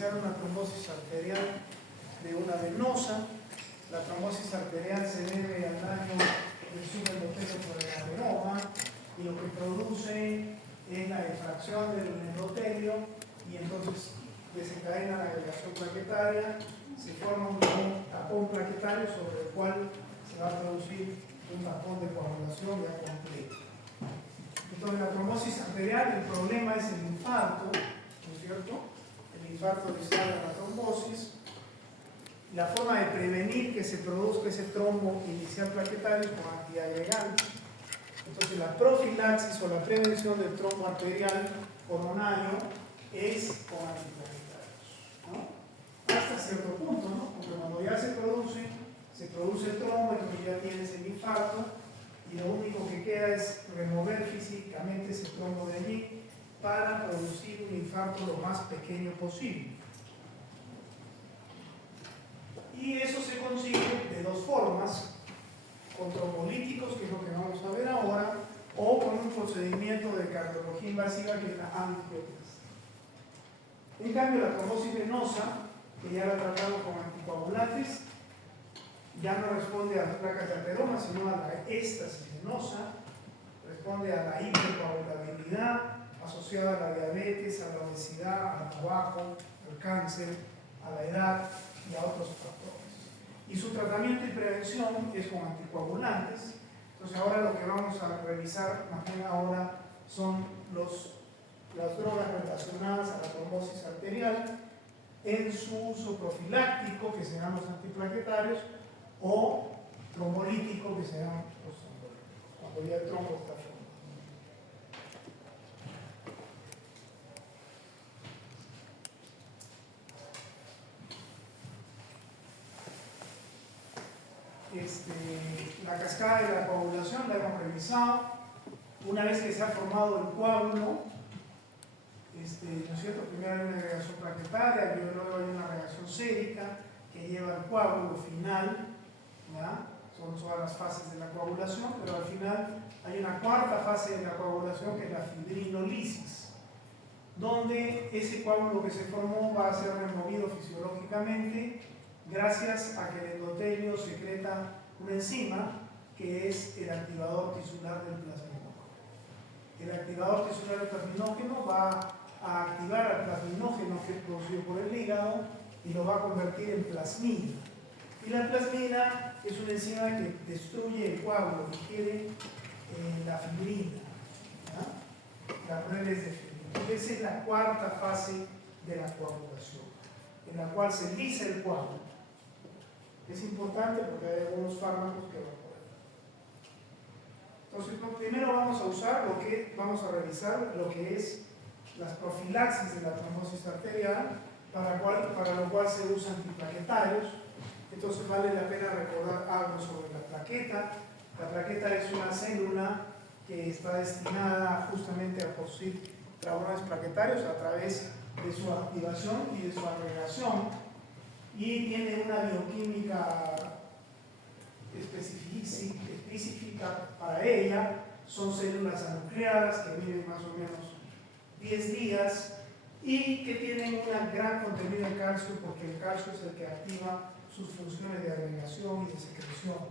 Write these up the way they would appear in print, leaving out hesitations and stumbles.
diferenciar una trombosis arterial de una venosa. La trombosis arterial se debe al daño del subendotelio por el adenoma y lo que produce es la difracción del endotelio y entonces desencadena la agregación plaquetaria, se forma un tapón plaquetario sobre el cual se va a producir un tapón de coagulación ya completo. Entonces la trombosis arterial, el problema es el infarto, ¿no es cierto? El infarto dispara la trombosis. La forma de prevenir que se produzca ese trombo inicial plaquetario es con antiagregantes. Entonces la profilaxis o la prevención del trombo arterial coronario es con antiplaquetarios, ¿no? Hasta cierto punto, ¿no? Porque cuando ya se produce el trombo, entonces ya tienes el infarto y lo único que queda es remover físicamente ese trombo de allí para producir un infarto lo más pequeño posible. Y eso se consigue de dos formas, con trombolíticos, que es lo que vamos a ver ahora, o con un procedimiento de cardiología invasiva que es la angioplastia. En cambio, la trombosis venosa, que ya la tratamos con anticoagulantes, ya no responde a las placas de ateroma, sino a la éstasis venosa, responde a la hipercoagulabilidad asociada a la diabetes, a la obesidad, al tabaco, al cáncer, a la edad y a otros factores. Y su tratamiento y prevención es con anticoagulantes. Entonces ahora lo que vamos a revisar más bien ahora son las drogas relacionadas a la trombosis arterial en su uso profiláctico, que serán los antiplaquetarios, o trombolítico, que serán los trombolíticos, cuando ya el trombo está formado. La cascada de la coagulación la hemos revisado. Una vez que se ha formado el coágulo, ¿no es cierto? Primero hay una agregación plaquetaria, luego hay una agregación sérica que lleva al coágulo final, ¿ya? Son todas las fases de la coagulación, pero al final hay una cuarta fase de la coagulación que es la fibrinolisis, donde ese coágulo que se formó va a ser removido fisiológicamente gracias a que el endotelio secreta una enzima que es el activador tisular del plasminógeno. El activador tisular del plasminógeno va a activar al plasminógeno que es producido por el hígado y lo va a convertir en plasmina. Y la plasmina es una enzima que destruye el coágulo, que quiere la fibrina, ¿ya? Las redes de fibrina. Esa es la cuarta fase de la coagulación, en la cual se lisa el coágulo. Es importante porque hay algunos fármacos que van por ahí. Entonces, primero vamos a revisar lo que es las profilaxis de la trombosis arterial, para lo cual se usan antiplaquetarios. Entonces vale la pena recordar algo sobre la plaqueta. La plaqueta es una célula que está destinada justamente a producir flavonoides plaquetarios a través de su activación y de su agregación, y tiene una bioquímica específica para ella. Son células anucleadas que viven más o menos 10 días y que tienen un gran contenido de calcio, porque el calcio es el que activa sus funciones de agregación y de secreción.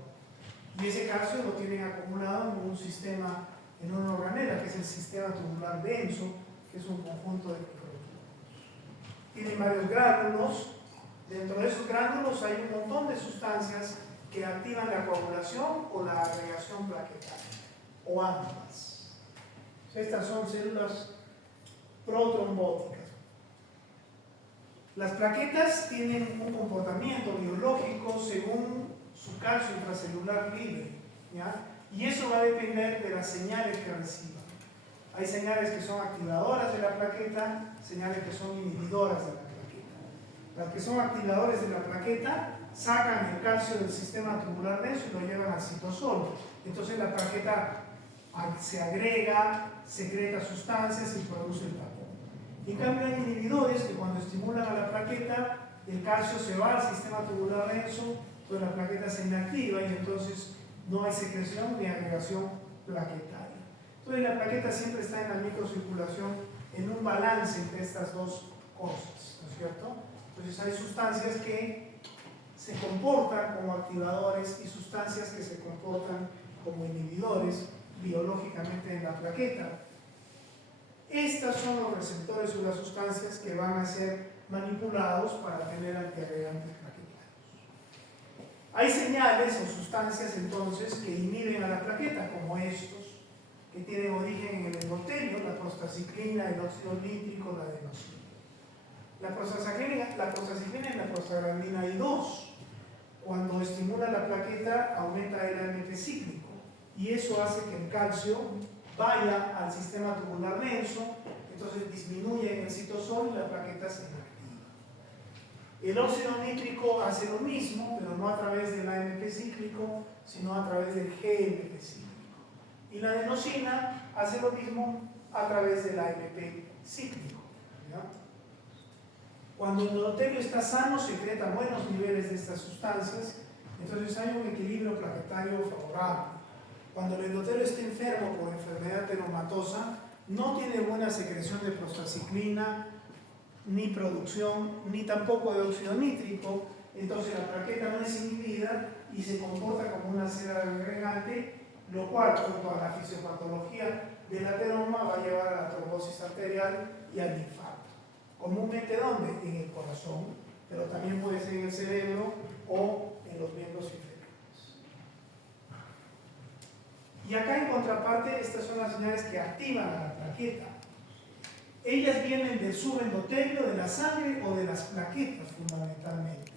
Y ese calcio lo tienen acumulado en un sistema, en una organela, que es el sistema tubular denso, que es un conjunto de microtúbulos. Tienen varios gránulos. Dentro de esos gránulos hay un montón de sustancias que activan la coagulación o la agregación plaquetaria, o ambas. Estas son células protrombóticas. Las plaquetas tienen un comportamiento biológico según su calcio intracelular libre, ¿ya? Y eso va a depender de las señales que reciban. Hay señales que son activadoras de la plaqueta, señales que son inhibidoras de la plaqueta. Las que son activadores de la plaqueta sacan el calcio del sistema tubular denso y lo llevan al citosol. Entonces la plaqueta se agrega, secreta sustancias y produce el tapón. En cambio hay inhibidores que cuando estimulan a la plaqueta, el calcio se va al sistema tubular denso, entonces la plaqueta se inactiva y entonces no hay secreción ni agregación plaquetaria. Entonces la plaqueta siempre está en la microcirculación en un balance entre estas dos cosas, ¿no es cierto? Entonces hay sustancias que se comportan como activadores y sustancias que se comportan como inhibidores biológicamente en la plaqueta. Estas son los receptores o las sustancias que van a ser manipulados para tener antiagregantes plaquetarios. Hay señales o sustancias entonces que inhiben a la plaqueta, como estos, que tienen origen en el endotelio, la prostaciclina, el óxido nítrico, la adenosina. La prostaciclina y la prostaglandina I2, cuando estimula la plaqueta, aumenta el AMP cíclico y eso hace que el calcio vaya al sistema tubular denso, entonces disminuye en el citosol y la plaqueta se inactiva. El óxido nítrico hace lo mismo, pero no a través del AMP cíclico, sino a través del GMP cíclico. Y la adenosina hace lo mismo a través del AMP cíclico. ¿Ya? Cuando el endotelio está sano, secreta buenos niveles de estas sustancias, entonces hay un equilibrio plaquetario favorable. Cuando el endotelio está enfermo por enfermedad tenomatosa, no tiene buena secreción de prostaciclina, ni producción, ni tampoco de óxido nítrico, entonces la plaqueta no es inhibida y se comporta como una seda agregante, lo cual, junto a la fisiopatología del ateroma, va a llevar a la trombosis arterial y al infarto. Comúnmente, ¿dónde? En el corazón, pero también puede ser en el cerebro o en los miembros inferiores. Y acá en contraparte, estas son las señales que activan a la plaqueta. Ellas vienen del subendotelio, de la sangre o de las plaquetas fundamentalmente.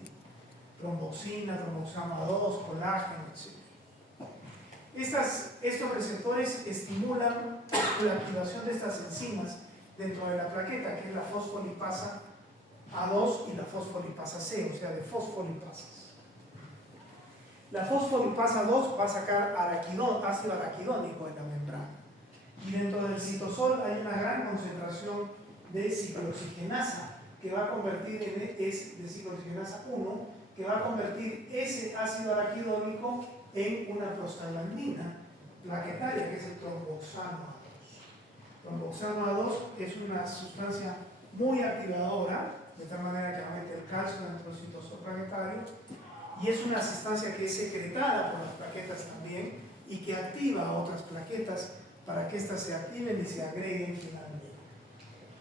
Tromboxina, tromboxano 2, colágeno, etc. Estos receptores estimulan la activación de estas enzimas dentro de la plaqueta, que es la fosfolipasa A2 y la fosfolipasa C, o sea, de fosfolipasas. La fosfolipasa 2 va a sacar ácido araquidónico en la membrana. Y dentro del citosol hay una gran concentración de ciclooxigenasa, que va a convertir de ciclooxigenasa 1, que va a convertir ese ácido araquidónico en una prostaglandina plaquetaria, que es el tromboxano A2. Tromboxano A2 es una sustancia muy activadora, de tal manera que aumenta el calcio dentro del citosol plaquetario, y es una sustancia que es secretada por las plaquetas también y que activa a otras plaquetas para que éstas se activen y se agreguen finalmente.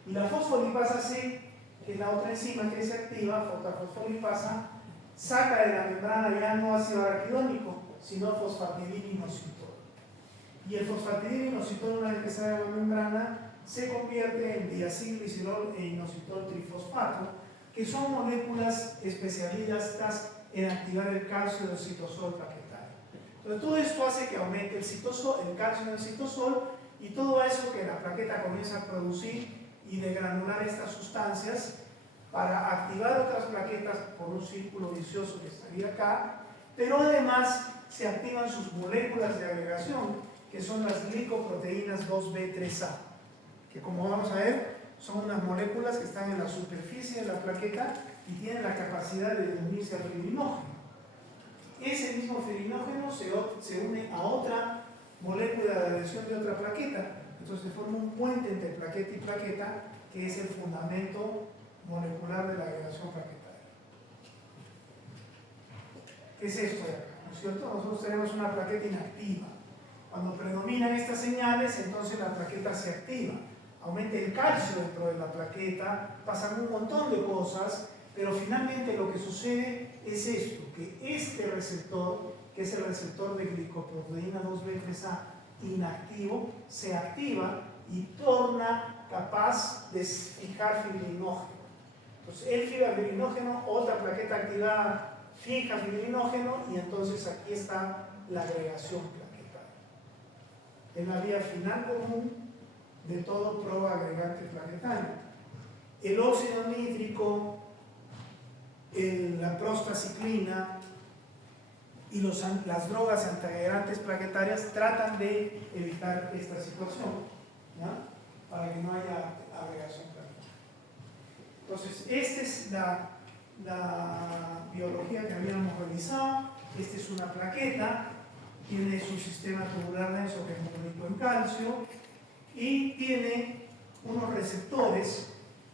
Y la fosfolipasa C, que es la otra enzima que se activa, la fosfolipasa, saca de la membrana ya no ácido araquidónico, sino fosfatidininositol. Y el fosfatidininositol, una vez que sale de la membrana, se convierte en diacilglicirol e inositol trifosfato, que son moléculas especialistas en activar el calcio del citosol plaquetario. Entonces todo esto hace que aumente el calcio en el citosol y todo eso que la plaqueta comienza a producir y degranular estas sustancias para activar otras plaquetas por un círculo vicioso que estaría acá, pero además se activan sus moléculas de agregación, que son las glicoproteínas 2B3A, que como vamos a ver, son unas moléculas que están en la superficie de la plaqueta y tienen la capacidad de unirse al fibrinógeno. Ese mismo fibrinógeno se une a otra molécula de adhesión de otra plaqueta, entonces se forma un puente entre plaqueta y plaqueta, que es el fundamento molecular de la agregación plaquetaria. ¿Qué es esto de acá? ¿No es cierto? Nosotros tenemos una plaqueta inactiva. Cuando predominan estas señales, entonces la plaqueta se activa. Aumenta el calcio dentro de la plaqueta, pasan un montón de cosas, pero finalmente lo que sucede es esto, que este receptor, que es el receptor de glicoproteína 2B3A inactivo, se activa y torna capaz de fijar fibrinógeno. Entonces él fija fibrinógeno, otra plaqueta activada fija fibrinógeno y entonces aquí está la agregación plaquetaria. Es la vía final común de todo proagregante planetario. El óxido nítrico, la prostaciclina y las drogas antiagregantes plaquetarias tratan de evitar esta situación, ¿ya? Para que no haya agregación plaquetaria. Entonces, esta es la biología que habíamos realizado. Esta es una plaqueta, tiene su sistema tubular denso que es muy rico en calcio, y tiene unos receptores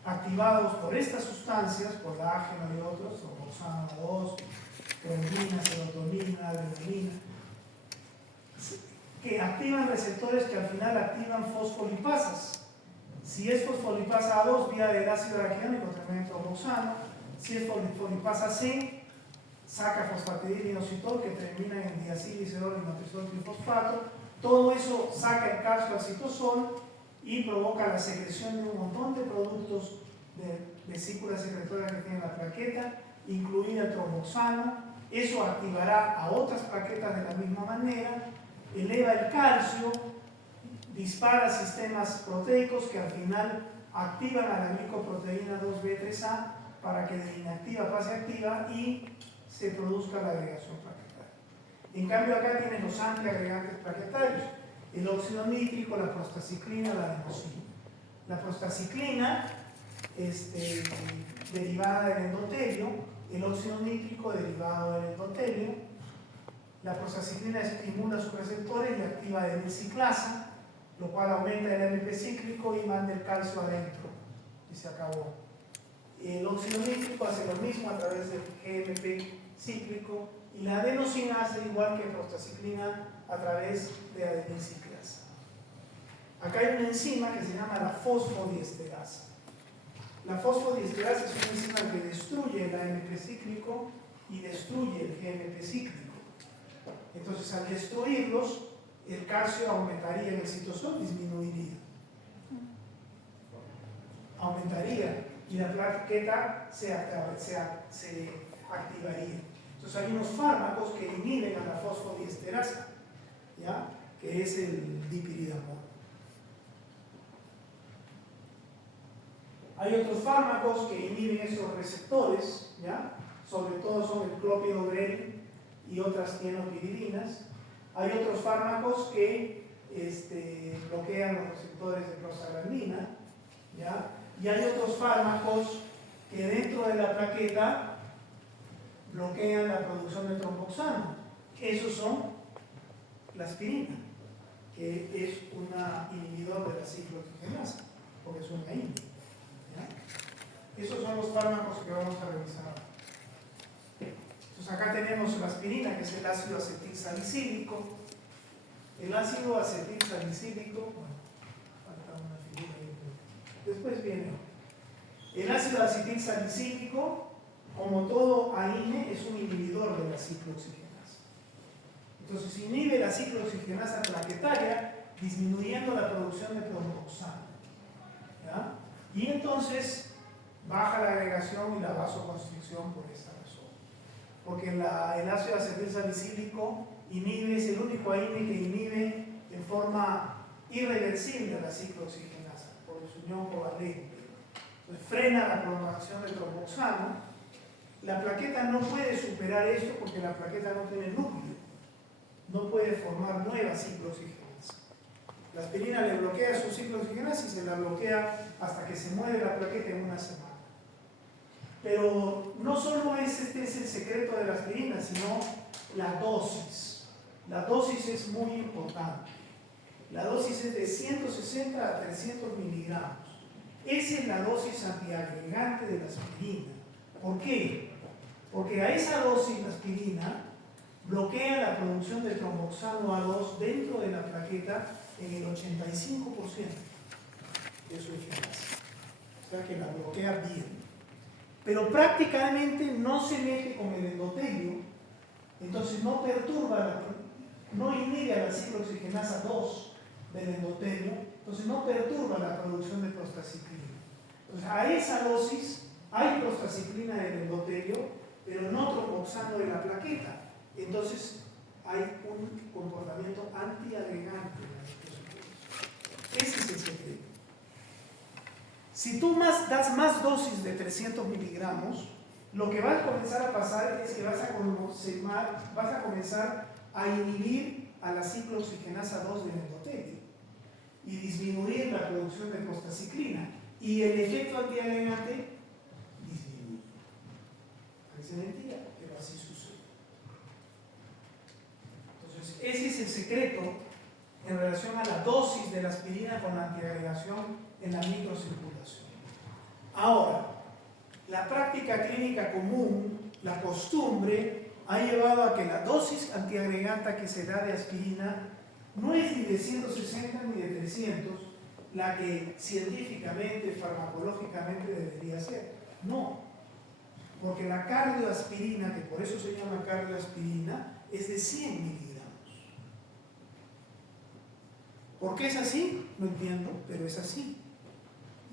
activados por estas sustancias, por la ágeno y otros, tromboxano 2, trombina, serotonina, adrenalina, que activan receptores que al final activan fosfolipasas. Si es fosfolipasa A2 vía del ácido araquidónico, también tromboxano. Si es fosfolipasa C, saca fosfatidilinositol que termina en diacilglicerol y notrizol trifosfato. Todo eso saca el calcio al citosol y provoca la secreción de un montón de productos de vesícula secretoria que tiene la plaqueta, incluido el tromboxano. Eso activará a otras plaquetas de la misma manera, eleva el calcio, dispara sistemas proteicos que al final activan a la glicoproteína 2B3A para que de inactiva pase a activa y se produzca la agregación plaquetaria. En cambio acá tienes los antiagregantes plaquetarios, el óxido nítrico, la prostaciclina, la adenosina. La prostaciclina derivada del endotelio, el óxido nítrico derivado del endotelio. La prostaciclina estimula sus receptores y activa adenilciclasa, lo cual aumenta el AMP cíclico y manda el calcio adentro y se acabó. El óxido nítrico hace lo mismo a través del GMP cíclico y la adenosina hace igual que prostaciclina a través de adenilciclasa. Acá hay una enzima que se llama la fosfodiesterasa. La fosfodiesterasa es una enzima que destruye el AMP cíclico y destruye el GMP cíclico. Entonces, al destruirlos, el calcio aumentaría en el citosol, disminuiría. Aumentaría y la plaqueta se activaría. Entonces, hay unos fármacos que inhiben a la fosfodiesterasa, ¿ya? Que es el dipiridamol. Hay otros fármacos que inhiben esos receptores, ¿ya? Sobre todo son el clopidogrel y otras tienopiridinas. Hay otros fármacos que bloquean los receptores de prostaglandina, ¿ya? Y hay otros fármacos que dentro de la plaqueta bloquean la producción de tromboxano. Esos son la aspirina, que es un inhibidor de la ciclooxigenasa, porque es una inhibidora. Esos son los fármacos que vamos a revisar. Entonces acá tenemos la aspirina, que es el ácido acetilsalicílico. El ácido acetilsalicílico, bueno, falta una figura ahí. Después viene. El ácido acetilsalicílico, como todo AINE, es un inhibidor de la ciclooxigenasa. Entonces inhibe la ciclooxigenasa plaquetaria, disminuyendo la producción de tromboxano. ¿Ya? Y entonces baja la agregación y la vasoconstricción por esta razón. Porque el ácido acetilsalicílico es el único AINE que inhibe en forma irreversible la ciclooxigenasa por su unión covalente. Entonces frena la prolongación del tromboxano. La plaqueta no puede superar esto porque la plaqueta no tiene núcleo. No puede formar nueva ciclooxigenasa. La aspirina le bloquea su ciclooxigenasa y se la bloquea hasta que se mueve la plaqueta en una semana. Pero no solo este es el secreto de la aspirina, sino la dosis. La dosis es muy importante. La dosis es de 160 a 300 miligramos. Esa es la dosis antiagregante de la aspirina. ¿Por qué? Porque a esa dosis la aspirina bloquea la producción de tromboxano A2 dentro de la plaqueta en el 85% de su eficacia. O sea que la bloquea bien. Pero prácticamente no se mete con el endotelio, entonces no perturba, no inhibe a la ciclooxigenasa 2 del endotelio, entonces no perturba la producción de prostaciclina. Entonces a esa dosis hay prostaciclina del endotelio, pero no tromboxano de la plaqueta. Entonces hay un comportamiento antiagregante de la ciclooxigenasa. Ese es el secreto. Si tú das más dosis de 300 miligramos, lo que va a comenzar a pasar es que vas a comenzar a inhibir a la ciclooxigenasa 2 del endotelio y disminuir la producción de prostaciclina. Y el efecto antiagregante disminuye. Parece mentira, pero así sucede. Entonces, ese es el secreto en relación a la dosis de la aspirina con la antiagregación en la microcirculación. Ahora, la práctica clínica común, la costumbre, ha llevado a que la dosis antiagreganta que se da de aspirina no es ni de 160 ni de 300, la que científicamente, farmacológicamente debería ser. No, porque la cardioaspirina, que por eso se llama cardioaspirina, es de 100 miligramos. ¿Por qué es así? No entiendo, pero es así.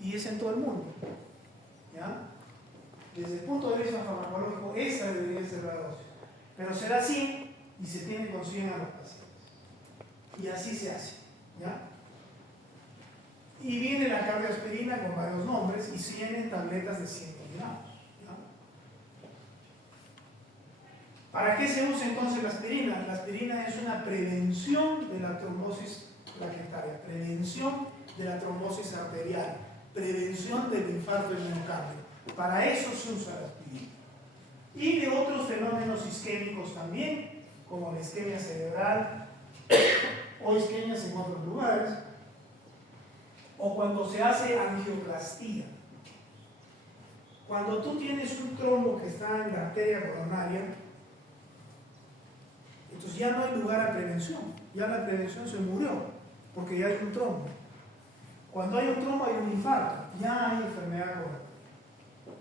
Y es en todo el mundo. ¿Ya? Desde el punto de vista farmacológico, esa debería ser la dosis. Pero será 100 y se tiene con 100 a los pacientes. Y así se hace. ¿Ya? Y viene la cardioaspirina con varios nombres y 100 en tabletas de 100 miligramos. ¿Ya? ¿Para qué se usa entonces la aspirina? La aspirina es una prevención de la trombosis plaquetaria, prevención de la trombosis arterial, prevención del infarto del miocardio. Para eso se usa la aspirina. Y de otros fenómenos isquémicos también, como la isquemia cerebral o isquemias en otros lugares, o cuando se hace angioplastía. Cuando tú tienes un trombo que está en la arteria coronaria, entonces ya no hay lugar a prevención, ya la prevención se murió, porque ya hay un trombo. Cuando hay un trombo hay un infarto, ya hay enfermedad coronaria.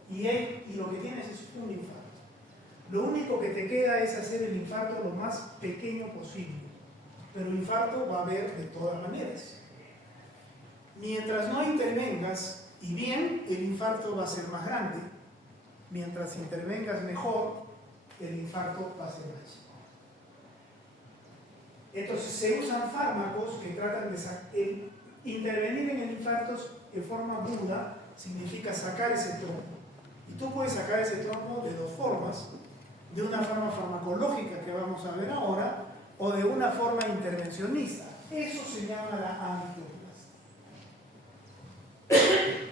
Y lo que tienes es un infarto. Lo único que te queda es hacer el infarto lo más pequeño posible, pero el infarto va a haber de todas maneras. Mientras no intervengas, y bien, el infarto va a ser más grande. Mientras intervengas mejor, el infarto va a ser más. Entonces se usan fármacos que tratan de intervenir en el infarto en forma aguda, significa sacar ese trombo. Y tú puedes sacar ese trombo de dos formas, de una forma farmacológica que vamos a ver ahora, o de una forma intervencionista. Eso se llama la angioplastía.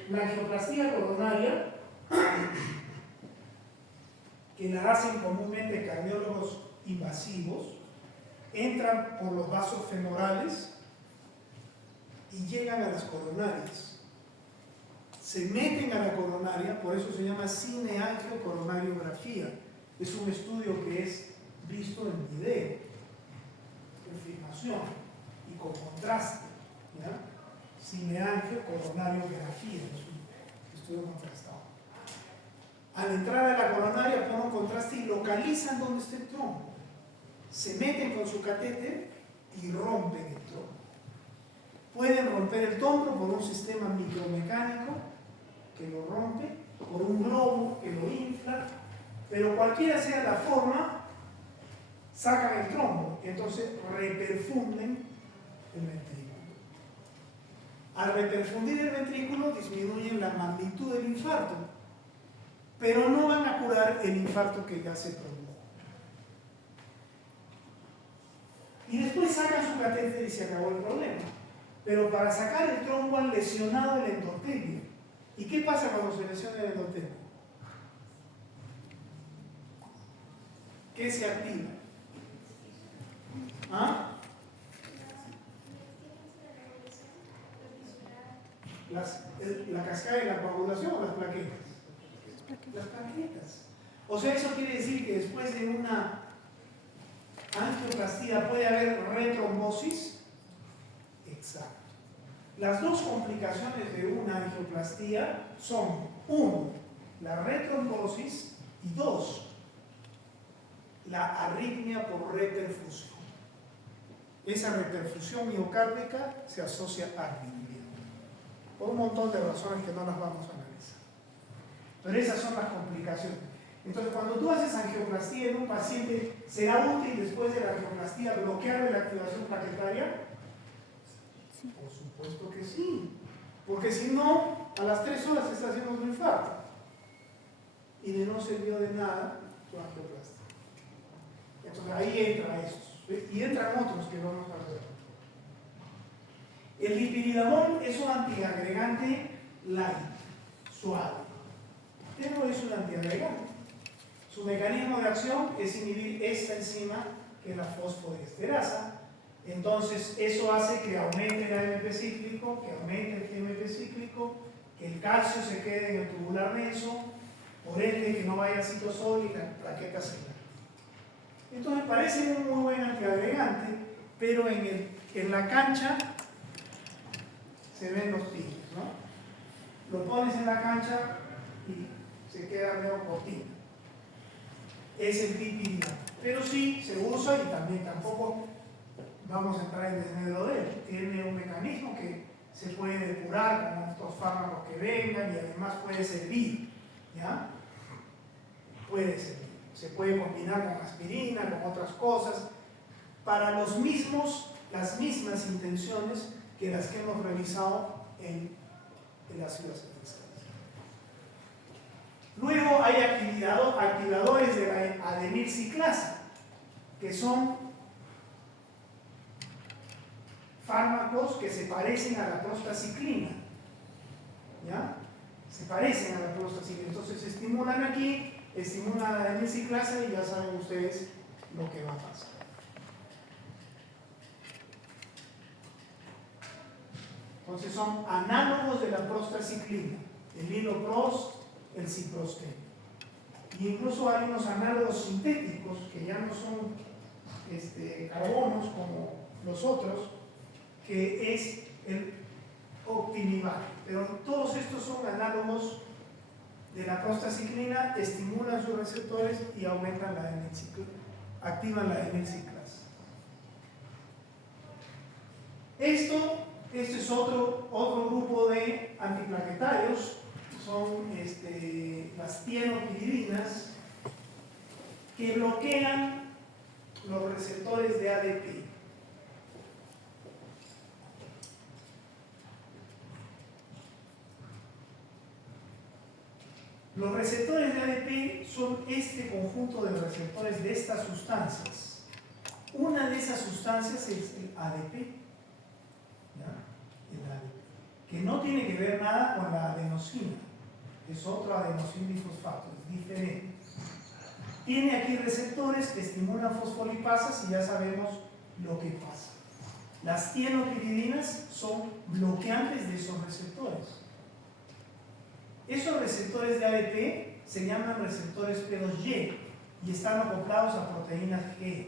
La angioplastía coronaria, que la hacen comúnmente cardiólogos invasivos, entran por los vasos femorales y llegan a las coronarias. Se meten a la coronaria, por eso se llama cineangiocoronariografía. Es un estudio que es visto en video, en filmación y con contraste. ¿Ya? Cineangiocoronariografía, es un estudio contrastado. Al entrar a la coronaria ponen contraste y localizan dónde está el trombo. Se meten con su catéter y rompen el trombo. Pueden romper el trombo por un sistema micromecánico que lo rompe, por un globo que lo infla, pero cualquiera sea la forma, sacan el trombo, entonces reperfunden el ventrículo. Al reperfundir el ventrículo disminuyen la magnitud del infarto, pero no van a curar el infarto que ya se produjo. Y después sacan su catéter y se acabó el problema. Pero para sacar el trombo han lesionado el endotelio. ¿Y qué pasa cuando se lesiona el endotelio? ¿Qué se activa? ¿Ah? ¿La cascada de la coagulación o las plaquetas? Las plaquetas. O sea, eso quiere decir que después de una angioplastía puede haber retrombosis. Exacto. Las dos complicaciones de una angioplastía son, uno, la retrombosis y dos, la arritmia por reperfusión. Esa reperfusión miocárdica se asocia a arritmia. Por un montón de razones que no las vamos a analizar. Pero esas son las complicaciones. Entonces, cuando tú haces angioplastía en un paciente, ¿será útil después de la angioplastía bloquear la activación plaquetaria? Sí. Por supuesto que sí. Porque si no, a las 3 horas se está haciendo un infarto. Y de no sirvió de nada tu angioplastía. Entonces, ahí entra eso. Y entran otros que vamos a ver. El dipiridamol es un antiagregante light, suave. Pero es un antiagregante. Su mecanismo de acción es inhibir esta enzima, que es la fosfodiesterasa. Entonces, eso hace que aumente el AMP cíclico, que aumente el GMP cíclico, que el calcio se quede en el tubular denso, por ende que no vaya al citosol y la plaqueta celular. Entonces parece un muy buen antiagregante, pero en la cancha se ven los tigres, ¿no? Lo pones en la cancha y se queda medio cortito. Es el pipiridina. Pero sí se usa y también tampoco vamos a entrar en desmedro de él. Tiene un mecanismo que se puede depurar con estos fármacos que vengan y además puede servir, ¿ya? Puede servir. Se puede combinar con aspirina, con otras cosas, para las mismas intenciones que las que hemos revisado en las ciudades fiscales. Luego hay activadores de la adenilciclasa, que son fármacos que se parecen a la prostaciclina, ¿ya? Se parecen a la prostaciclina. Entonces se estimulan aquí, estimulan la adenilciclasa y ya saben ustedes lo que va a pasar. Entonces son análogos de la prostaciclina, el liloprost, el ciprostén. Y incluso hay unos análogos sintéticos que ya no son carbonos como los otros, que es el Optimivac. Pero todos estos son análogos de la prostaciclina, estimulan sus receptores y aumentan la adenilciclasa, activan la adenilciclasa. Esto es otro grupo de antiplaquetarios, son las tienopiridinas, que bloquean los receptores de ADP. Los receptores de ADP son este conjunto de receptores de estas sustancias. Una de esas sustancias es el ADP. Que no tiene que ver nada con la adenosina, es otro adenosina difosfato, es diferente. Tiene aquí receptores que estimulan fosfolipasas y ya sabemos lo que pasa. Las tienopiridinas son bloqueantes de esos receptores. Esos receptores de ADP se llaman receptores P2Y y están acoplados a proteínas G,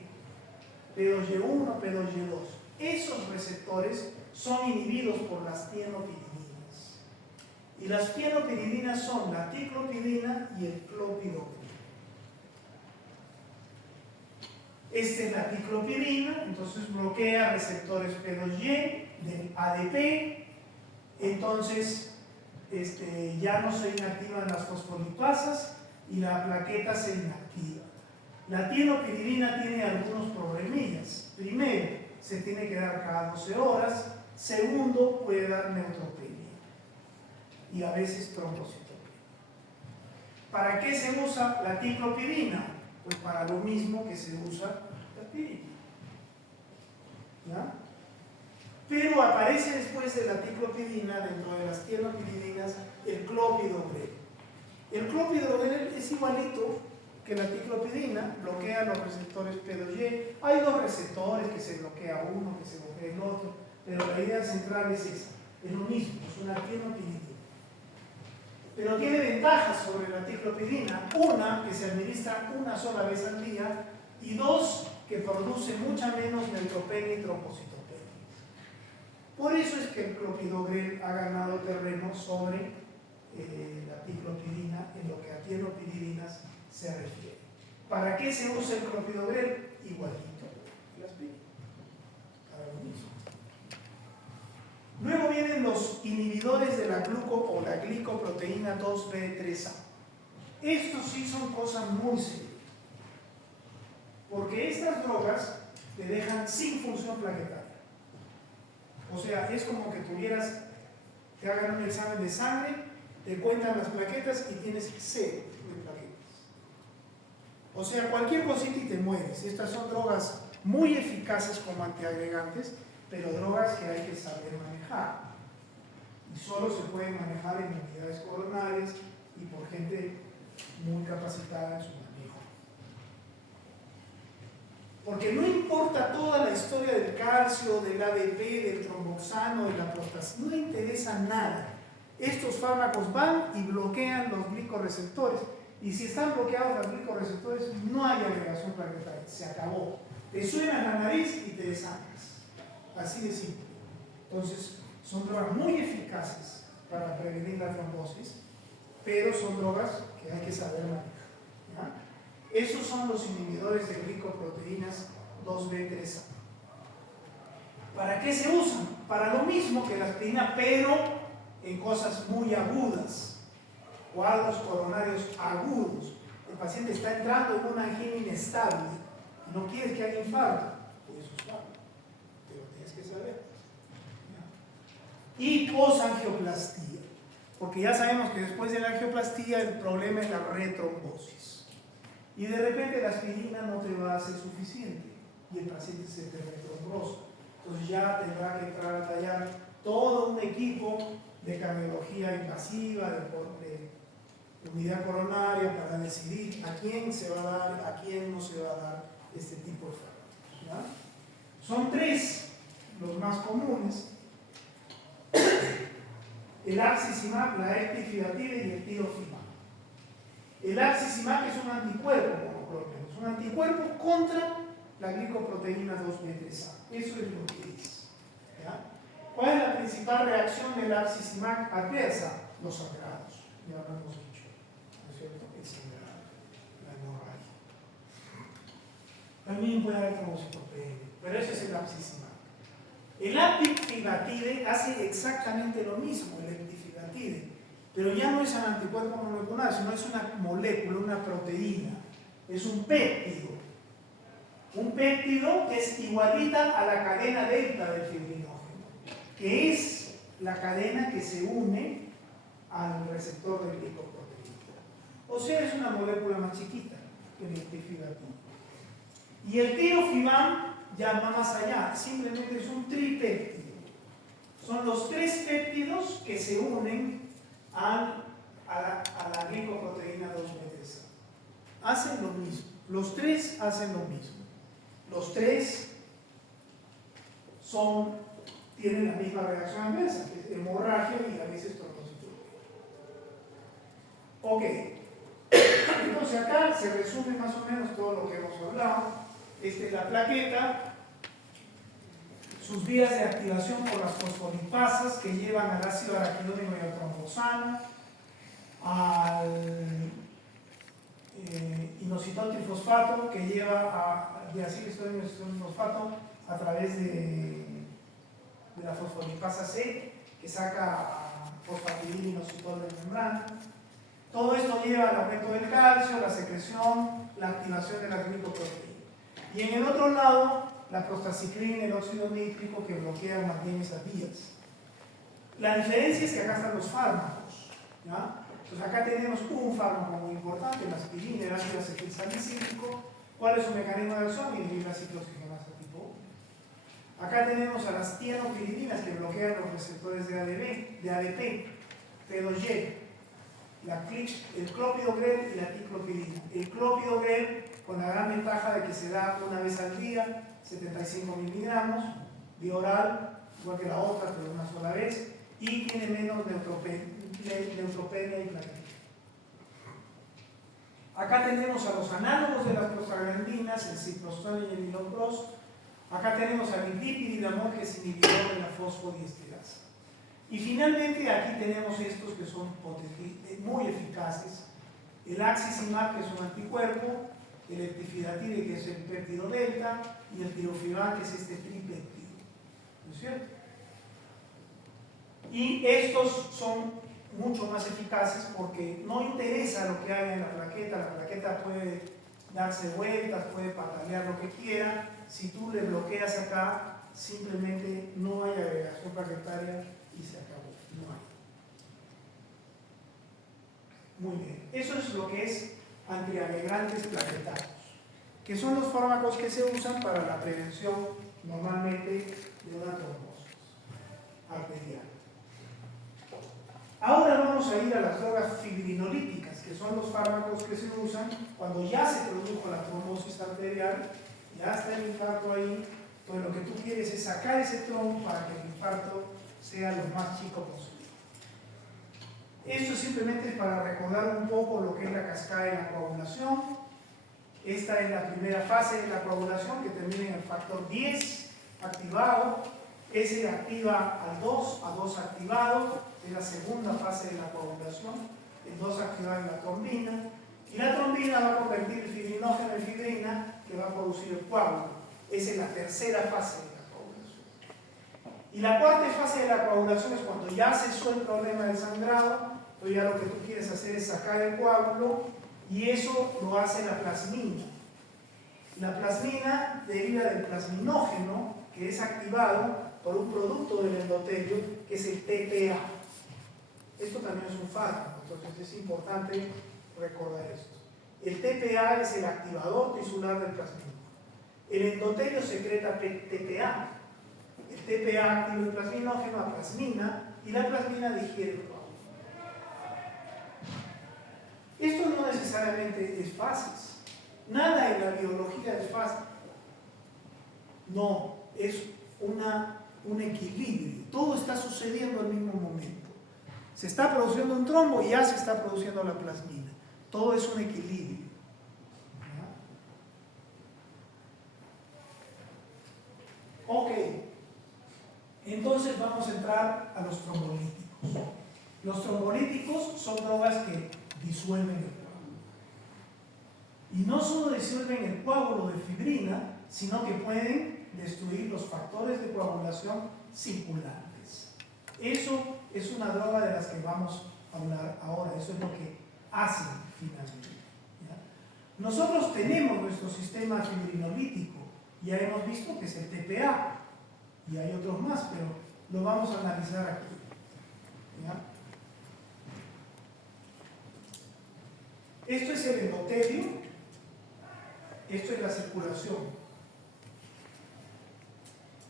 P2Y1, P2Y2. Esos receptores son inhibidos por las tienopiridinas. Y las tienopiridinas son la ticlopidina y el clopidogrel. Esta es la ticlopidina, entonces bloquea receptores P2Y del ADP, entonces ya no se inactivan las fosfolipasas y la plaqueta se inactiva. La tienopidina tiene algunos problemillas. Primero, se tiene que dar cada 12 horas. Segundo, puede dar neutropenia y a veces trombocitopenia. ¿Para qué se usa la ticlopidina? Pues para lo mismo que se usa la aspirina. ¿Ya? Pero aparece después de la ticlopidina, dentro de las tienopiridinas, el clopidogrel. El clopidogrel es igualito que la ticlopidina, bloquea los receptores P2Y. Hay dos receptores, que se bloquea uno, que se bloquea el otro, pero la idea central es esa, es lo mismo, es una tienopidina. Pero tiene ventajas sobre la ticlopidina: una, que se administra una sola vez al día, y dos, que produce mucha menos neutropenia y trombocitopenia. Por eso es que el clopidogrel ha ganado terreno sobre la ticlopidina en lo que a tienopiridinas se refiere. ¿Para qué se usa el clopidogrel? Igualito que la aspirina. Para lo mismo. Luego vienen los inhibidores de la o la glicoproteína 2B3A. Estos sí son cosas muy serias, porque estas drogas te dejan sin función plaquetaria. O sea, es como que te hagan un examen de sangre, te cuentan las plaquetas y tienes 0 de plaquetas. O sea, cualquier cosita y te mueres. Estas son drogas muy eficaces como antiagregantes, pero drogas que hay que saber manejar. Y solo se pueden manejar en unidades coronarias y por gente muy capacitada en su manejo. Porque no importa toda la historia del calcio, del ADP, del tromboxano, de la prostaciclina, no interesa nada. Estos fármacos van y bloquean los glicorreceptores. Y si están bloqueados los glicorreceptores, no hay agregación plaquetaria. Se acabó. Te suena la nariz y te desangras. Así de simple. Entonces, son drogas muy eficaces para prevenir la trombosis, pero son drogas que hay que saber manejar. ¿Ya? Esos son los inhibidores de glicoproteínas 2B3A. ¿Para qué se usan? Para lo mismo que la aspirina, pero en cosas muy agudas, cuadros coronarios agudos. El paciente está entrando en una angina inestable y no quieres que haya infarto, puedes usarlo, pero tienes que saber. ¿Ya? Y posangioplastía, porque ya sabemos que después de la angioplastía el problema es la retrombosis. Y de repente la aspirina no te va a ser suficiente y el paciente se te retrombosa. Entonces ya tendrá que entrar a tallar todo un equipo de cardiología invasiva, de unidad coronaria, para decidir a quién se va a dar, a quién no se va a dar este tipo de fármacos. ¿Ya? Son tres los más comunes: el axicimab, la ectifibatide y el tirofimab. El axicimab es un anticuerpo monoclonal, es un anticuerpo contra la glicoproteína 2B3A. Eso es lo que es. ¿Ya? ¿Cuál es la principal reacción del axicimab adversa? Los sangrados. Ya lo hemos dicho. ¿No es cierto? El sangrado, la hemorragia. También puede haber trombocitopenia, pero ese es el axicimab. El ectifibatide hace exactamente lo mismo, el ectifibatide, pero ya no es un anticuerpo molecular, sino es una molécula, una proteína. Es un péptido. Un péptido que es igualita a la cadena delta del fibrinógeno, que es la cadena que se une al receptor de glicoproteína. O sea, es una molécula más chiquita que el ectifibatide. Y el tirofimab ya va más allá, simplemente es un tripéptido. Son los tres péptidos que se unen a la glicoproteína 2B3A. Hacen lo mismo, los tres hacen lo mismo. Los tres tienen la misma reacción adversa, que es hemorragia y a veces trombocitopenia. Ok, entonces acá se resume más o menos todo lo que hemos hablado. Esta es la plaqueta, sus vías de activación por las fosfolipasas que llevan al ácido araquidónico y al trombosano, al inositol trifosfato que lleva de acilfosfato a través de la fosfolipasa C, que saca fosfatidil y inositol de membrana. Todo esto lleva al aumento del calcio, la secreción, la activación de la glicoproteína. Y en el otro lado, la prostaciclina, el óxido nítrico, que bloquean más bien esas vías. La diferencia es que acá están los fármacos, ¿ya? Entonces acá tenemos un fármaco muy importante, la aspirina, el ácido acetilsalicílico. ¿Cuál es su mecanismo de acción? Inhibir la ciclooxigenasa tipo 1. Acá tenemos a las tianopiridinas que bloquean los receptores de ADP, P2Y, el clopidogrel y la ticlopirina. El clopidogrel con la gran ventaja de que se da una vez al día, 75 miligramos, vía oral, igual que la otra, pero una sola vez, y tiene menos neutropenia y plaqueta. Acá tenemos a los análogos de las prostaglandinas, el ciprostol y el ilopros. Acá tenemos al indipidinamol, que es inhibidor de la fosfodiesterasa. Y finalmente aquí tenemos estos que son muy eficaces: el axicimab, que es un anticuerpo, el ectifibatide, que es el péptido delta, y el tirofimab, que es este tripéptido. ¿No es cierto? Y estos son mucho más eficaces porque no interesa lo que haya en la plaqueta puede darse vueltas, puede patalear lo que quiera. Si tú le bloqueas acá, simplemente no hay agregación plaquetaria y se acabó, no hay. Muy bien, eso es lo que es antiagregantes plaquetarios, que son los fármacos que se usan para la prevención normalmente de una trombosis arterial. Ahora vamos a ir a las drogas fibrinolíticas, que son los fármacos que se usan cuando ya se produjo la trombosis arterial, ya está el infarto ahí, pues lo que tú quieres es sacar ese trombo para que el infarto sea lo más chico posible. Esto simplemente es para recordar un poco lo que es la cascada de la coagulación. Esta es la primera fase de la coagulación que termina en el factor 10 activado. S activa al 2, A2 activado, es la segunda fase de la coagulación. El 2 activado en la trombina. Y la trombina va a convertir el fibrinógeno en fibrina que va a producir el coágulo. Esa es la tercera fase de la coagulación. Y la cuarta fase de la coagulación es cuando ya cesó el problema del sangrado, entonces ya lo que tú quieres hacer es sacar el coágulo y eso lo hace la plasmina. La plasmina deriva del plasminógeno que es activado por un producto del endotelio que es el TPA. Esto también es un fármaco, entonces es importante recordar esto. El TPA es el activador tisular del plasminógeno. El endotelio secreta TPA. El TPA activa el plasminógeno a plasmina y la plasmina digiere el coágulo. Esto no necesariamente es fácil. Nada en la biología es fácil. No, es un equilibrio. Todo está sucediendo al mismo momento. Se está produciendo un trombo y ya se está produciendo la plasmina. Todo es un equilibrio. ¿Ya? Ok. Entonces vamos a entrar a los trombolíticos. Los trombolíticos son drogas que disuelven el coágulo. Y no solo disuelven el coágulo de fibrina, sino que pueden destruir los factores de coagulación circulantes. Eso es una droga de las que vamos a hablar ahora. Eso es lo que hacen finalmente. ¿Ya? Nosotros tenemos nuestro sistema fibrinolítico. Ya hemos visto que es el TPA. Y hay otros más, pero lo vamos a analizar aquí. ¿Ya? Esto es el endotelio, esto es la circulación.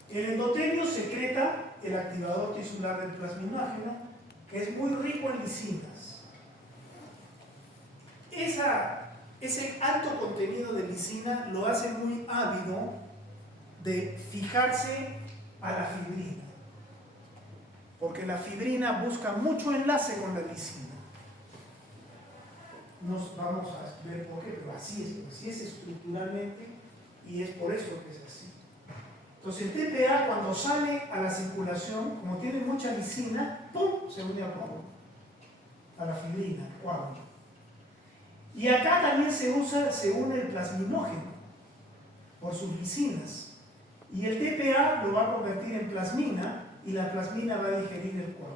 El endotelio secreta el activador tisular del plasminógeno, que es muy rico en lisinas. Ese alto contenido de lisina lo hace muy ávido de fijarse a la fibrina, porque la fibrina busca mucho enlace con la lisina. Nos vamos a ver por qué, pero así es estructuralmente y es por eso que es así. Entonces el TPA cuando sale a la circulación, como tiene mucha lisina, ¡pum!, se une al coágulo, a la fibrina, coágulo. Y acá también se une el plasminógeno por sus lisinas. Y el TPA lo va a convertir en plasmina y la plasmina va a digerir el coágulo.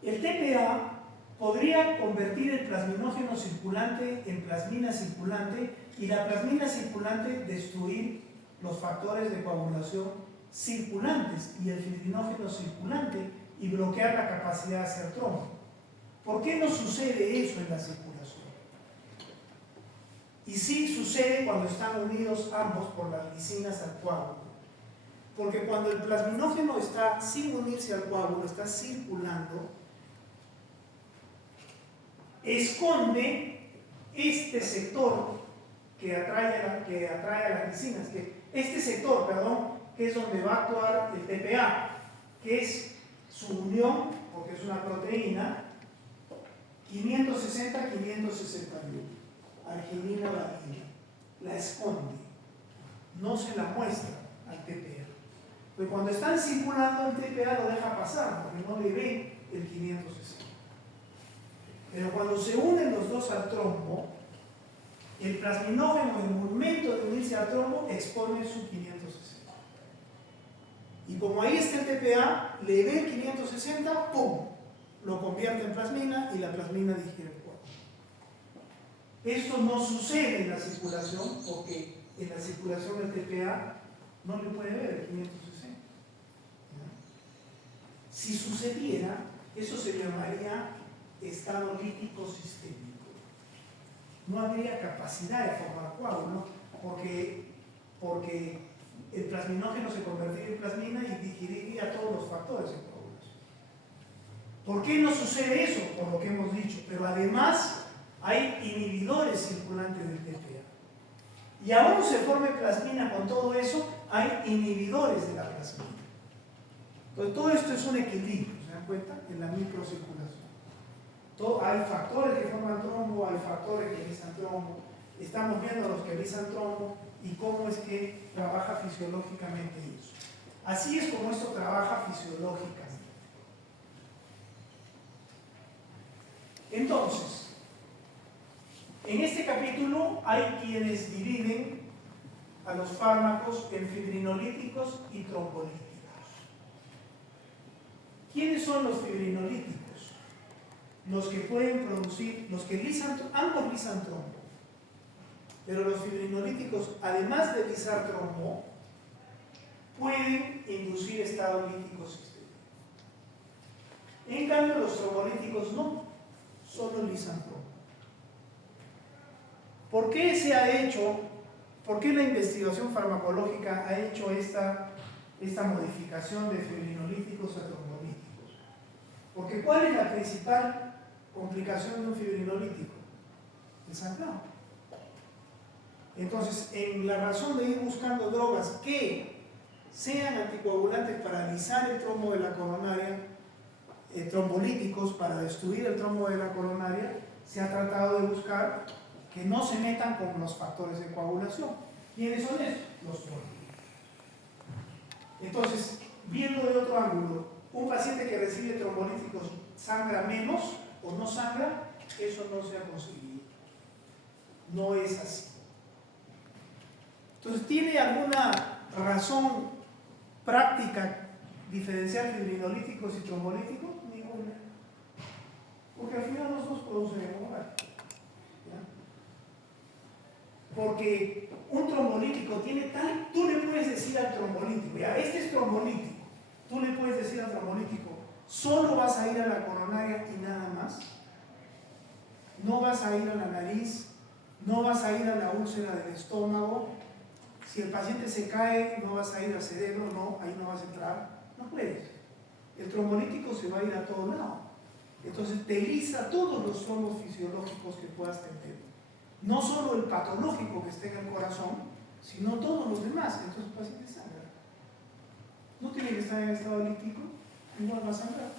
El TPA podría convertir el plasminógeno circulante en plasmina circulante y la plasmina circulante destruir los factores de coagulación circulantes y el fibrinógeno circulante y bloquear la capacidad de hacer trombo. ¿Por qué no sucede eso en la circulación? Y sí sucede cuando están unidos ambos por las lisinas al coágulo. Porque cuando el plasminógeno está sin unirse al coágulo, está circulando, esconde este sector que atrae a las lisinas, este sector, que es donde va a actuar el TPA, que es su unión, porque es una proteína, 560-561, arginina valine, la esconde, no se la muestra al TPA. Pues cuando están circulando el TPA lo deja pasar, porque no le ve el 560. Pero cuando se unen los dos al trombo, el plasminógeno en el momento de unirse al trombo expone su 560. Y como ahí está el TPA, le ve el 560, ¡pum!, lo convierte en plasmina y la plasmina digiere el coágulo. Esto no sucede en la circulación porque en la circulación el TPA no le puede ver el 560. ¿Ya? Si sucediera, eso se llamaría estado lítico sistémico. No habría capacidad de formar coágulo porque el plasminógeno se convertiría en plasmina y digeriría todos los factores de coagulación. ¿Por qué no sucede eso? Por lo que hemos dicho. Pero además hay inhibidores circulantes del TPA. Y aún se forme plasmina con todo eso, hay inhibidores de la plasmina. Entonces todo esto es un equilibrio. dan cuenta? En la microcirculación. Hay factores que forman trombo, hay factores que lisan trombo. Estamos viendo los que lisan trombo y cómo es que trabaja fisiológicamente eso. Así es como esto trabaja fisiológicamente. Entonces, en este capítulo hay quienes dividen a los fármacos en fibrinolíticos y trombolíticos. ¿Quiénes son los fibrinolíticos? Los que pueden producir, los que lisan, ambos lisan trombo. Pero los fibrinolíticos, además de lisar trombo, pueden inducir estado lítico sistémico. En cambio, los trombolíticos no, solo lisan trombo. ¿Por qué se ha hecho, por qué la investigación farmacológica ha hecho esta modificación de fibrinolíticos a trombolíticos? Porque ¿cuál es la principal complicación de un fibrinolítico? El sangrado. Entonces, en la razón de ir buscando drogas que sean anticoagulantes para alisar el trombo de la coronaria, trombolíticos para destruir el trombo de la coronaria, se ha tratado de buscar que no se metan con los factores de coagulación. ¿Quiénes son estos? Los trombolíticos. Entonces, viendo de otro ángulo, un paciente que recibe trombolíticos sangra menos o no sangra, eso no se ha conseguido. No es así. Entonces, ¿tiene alguna razón práctica diferenciar fibrinolíticos y trombolíticos? Ninguna. Porque al final los dos producen hemorragia. Porque un trombolítico tiene tal, tú le puedes decir al trombolítico, ya, este es trombolítico, tú le puedes decir al trombolítico, solo vas a ir a la coronaria y nada más, no vas a ir a la nariz, no vas a ir a la úlcera del estómago, si el paciente se cae, no vas a ir al cerebro, no, ahí no vas a entrar, no puedes. El trombolítico se va a ir a todo lado. Entonces te lisa todos los trombos fisiológicos que puedas tener. No solo el patológico que esté en el corazón, sino todos los demás. Entonces el paciente sangra. No tiene que estar en estado lítico, igual va a sangrar.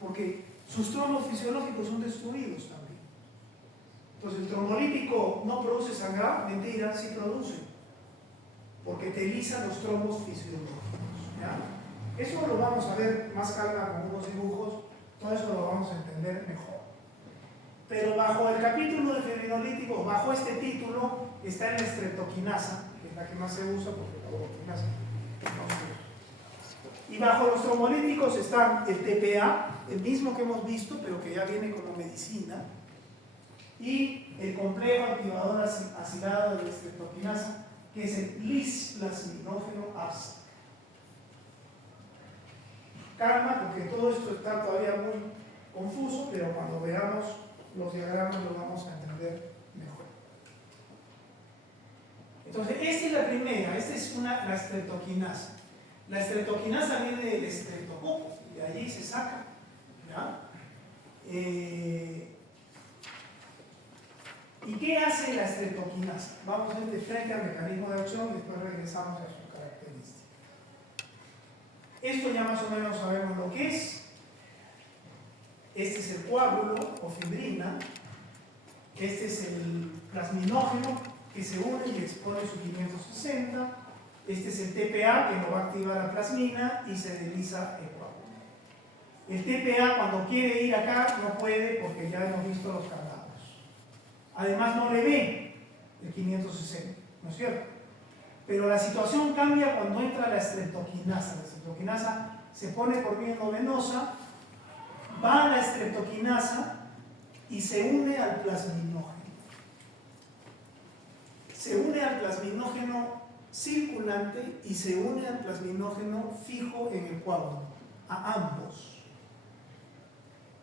Porque sus trombos fisiológicos son destruidos también. Entonces el trombolítico no produce sangrado, mentira, sí produce. Porque te lisa los trombos fisiológicos. ¿Ya? Eso lo vamos a ver más calma con unos dibujos, todo eso lo vamos a entender mejor. Pero bajo el capítulo de fibrinolíticos, bajo este título, está la estreptoquinasa, que es la que más se usa porque la uroquinasa no se usa. Y bajo los trombolíticos está el TPA, el mismo que hemos visto, pero que ya viene como medicina, y el complejo activador acilado de la estreptoquinasa, que es el lisplasminógeno absent. Calma, porque todo esto está todavía muy confuso, pero cuando veamos los diagramas lo vamos a entender mejor. Entonces, esta es la primera, esta es la estreptoquinasa. La estreptoquinasa viene del estreptococo, de allí se saca. ¿Ya? ¿Y qué hace la estreptoquinasa? Vamos a ir de frente al mecanismo de acción y después regresamos a sus características. Esto ya más o menos sabemos lo que es. Este es el coágulo o fibrina. Este es el plasminógeno que se une y expone su 560. Este es el TPA que lo va a activar la plasmina y se desliza el coágulo. El TPA cuando quiere ir acá no puede porque ya hemos visto los candados. Además no le ve el 560, ¿no es cierto? Pero la situación cambia cuando entra la estreptoquinasa. La estreptoquinasa se pone por vía endovenosa, va a la estreptoquinasa y se une al plasminógeno. Se une al plasminógeno circulante y se une al plasminógeno fijo en el coágulo, a ambos.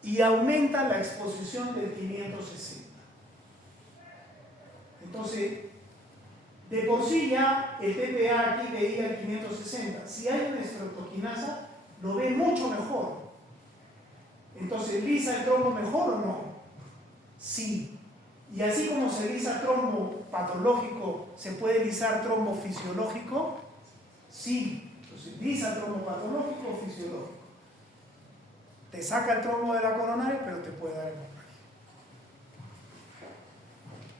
Y aumenta la exposición del 560. Entonces, de por sí ya el TPA aquí veía el 560. Si hay una estreptoquinasa, lo ve mucho mejor. Entonces, ¿lisa el trombo mejor o no? Sí. Y así como se lisa trombo patológico, ¿se puede lisar trombo fisiológico? Sí. Entonces, lisa trombo patológico o fisiológico. Te saca el trombo de la coronaria, pero te puede dar hemorragia.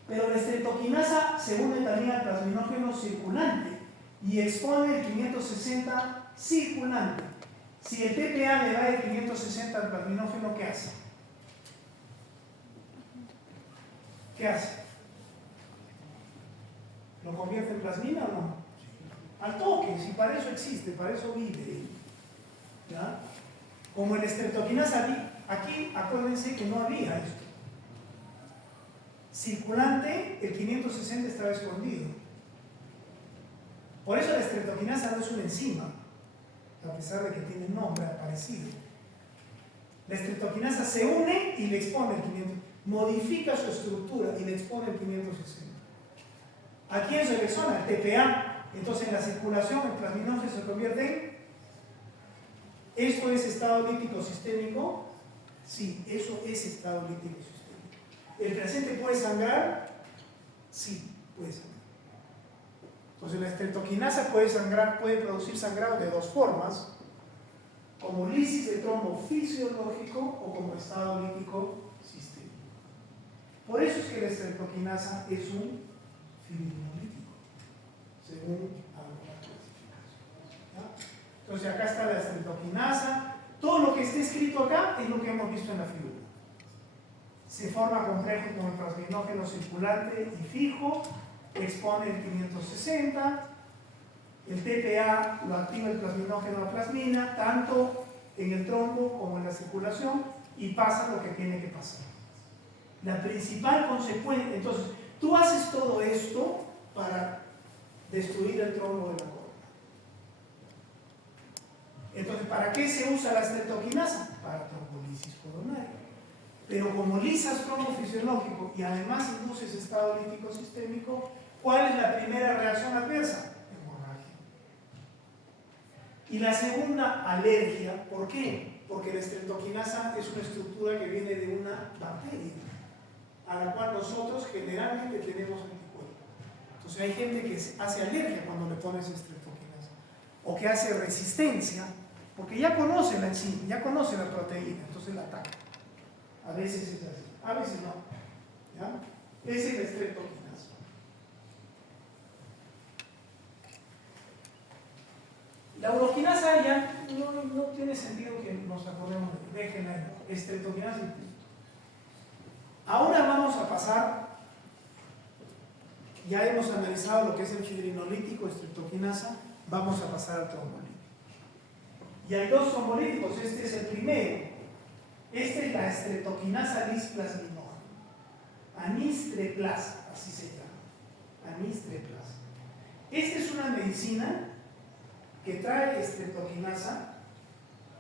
Pero la estreptoquinasa se une también al plasminógeno circulante y expone el 560 circulante. Si el TPA le da el 560 al plasminógeno, ¿qué hace? ¿Qué hace? ¿Lo convierte en plasmina o no? Al toque, si para eso existe, para eso vive. ¿Ya? Como el estreptoquinasa, aquí acuérdense que no había esto. Circulante, el 560 estaba escondido. Por eso la estreptoquinasa no es una enzima, a pesar de que tiene nombre parecido. La estreptoquinasa se une y le expone el 500, modifica su estructura y le expone el 560. ¿A quién se le exona? El TPA. Entonces en la circulación el plasminógeno se convierte en... ¿Esto es estado lítico sistémico? Sí, eso es estado lítico sistémico. ¿El presente puede sangrar? Sí, puede sangrar. Entonces la estreptoquinasa puede sangrar, puede producir sangrado de dos formas, como lisis de trombo fisiológico o como estado lítico sistémico. Por eso es que la estreptoquinasa es un fibrinolítico, según alguna clasificación. ¿Ya? Entonces acá está la estreptoquinasa. Todo lo que esté escrito acá es lo que hemos visto en la figura. Se forma complejo con el plasminógeno circulante y fijo, expone el 560, el TPA lo activa el plasminógeno a plasmina, tanto en el trombo como en la circulación, y pasa lo que tiene que pasar. La principal consecuencia, entonces, tú haces todo esto para destruir el trombo de la corona. Entonces, ¿para qué se usa la estreptoquinasa? Para trombolisis coronaria. Pero como lisas trombo fisiológico y además induces estado lítico sistémico, ¿cuál es la primera reacción adversa? Hemorragia. Y la segunda, alergia. ¿Por qué? Porque la estreptoquinasa es una estructura que viene de una bacteria, a la cual nosotros generalmente tenemos anticuerpos. Entonces hay gente que hace alergia cuando le pones estreptoquinasa, o que hace resistencia, porque ya conoce la enzima, ya conoce la proteína, entonces la ataca. A veces es así, a veces no. ¿Ya? Esa es la estreptoquinasa. La uroquinasa ya no tiene sentido que nos acordemos de déjenla, estreptoquinasa y punto. Ahora vamos a pasar, ya hemos analizado lo que es el fibrinolítico, estreptoquinasa, vamos a pasar al trombolítico. Y hay dos trombolíticos, este es el primero. Este es la estreptoquinasa lisplasminógena. Anistreplas, así se llama. Anistreplas. Esta es una medicina que trae estreptoquinasa,